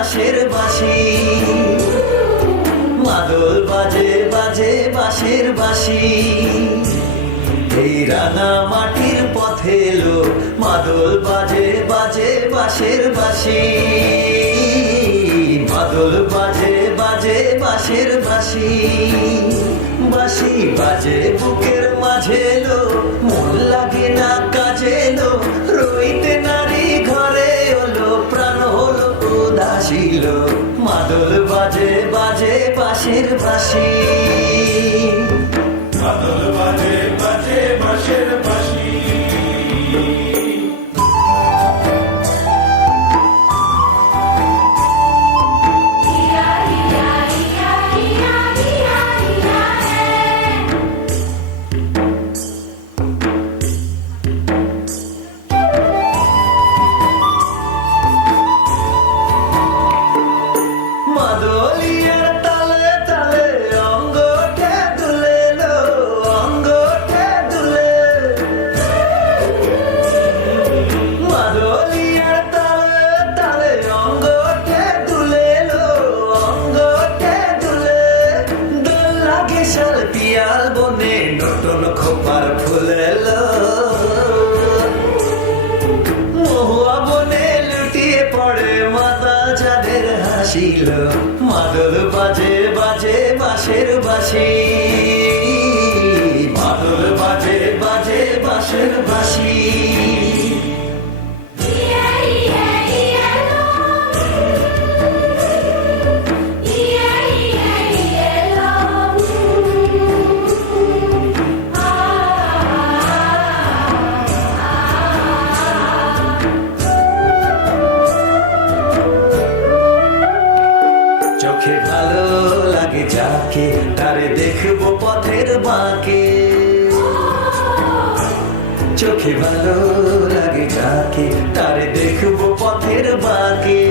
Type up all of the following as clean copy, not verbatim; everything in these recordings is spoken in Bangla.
বাঁশের বাঁশি, মাদল বাজে বাজে বাঁশের বাঁশি। এই রাঙা মাটির পথে এলো মাদল বাজে বাজে বাঁশের বাঁশি, মাদল বাজে বাজে বাঁশের বাঁশি। বাঁশি বাজে বুকের মাঝে এলো, মন লাগে না কাজে এলো, রইতে নারী ঘরে হলো, প্রাণ হলো উদাসীল। মাদল বাজে বাজে বাঁশের বাঁশি, মাদল বাজে বাজে বাঁশের বাঁশি। মাদলিয়ার তালে তালে অঙ্গটা দুলে লো, অঙ্গটা দুলে। মাদলিয়ার তালে তালে অঙ্গটা দুলে লো, অঙ্গটা দুলে। দোল লাগে শাল পিয়াল বনে, নতুন খোপার ফুলে লো। মহুয়া বনে লুটিয়ে পড়ে মাতা যাদের হাসিল। মাদল বাজে বাজে বাঁশের বাঁশি, মাদল বাজে বাজে বাঁশের বাঁশি। চোখে ভালো লাগে যাকে, তারে দেখবো পথের বাঁকে। চোখে ভালো লাগে যাকে, তারে দেখবো পথের বাঁকে।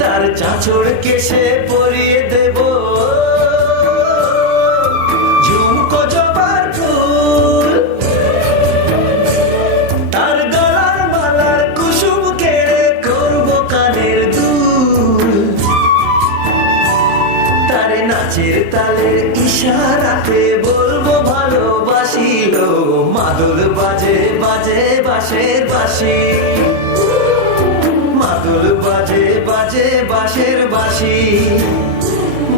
তার চাঁচড় কেশে পরিয়ে দেব ঝুমকো জবার ফুল, তার গলার মালার কুসুম কেড়ে করবো কানের দুল। তারে নাচের তালের ইশারাতে বলবো ভালোবাসিল। মাদল বাজে বাজে বাঁশের বাঁশি, মাদল বাজে বাজে বাঁশের বাঁশি।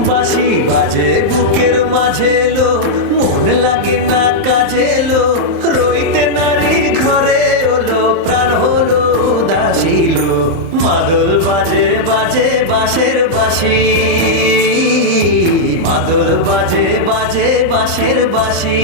বাঁশি বাজে বুকের মাঝে এলো, মন লাগে না কাজে এলো, রইতে নারী ঘরে হলো, প্রাণ হলো উদাসীল। মাদল বাজে বাজে বাঁশের বাঁশি, মাদল বাজে বাজে বাঁশের বাঁশি।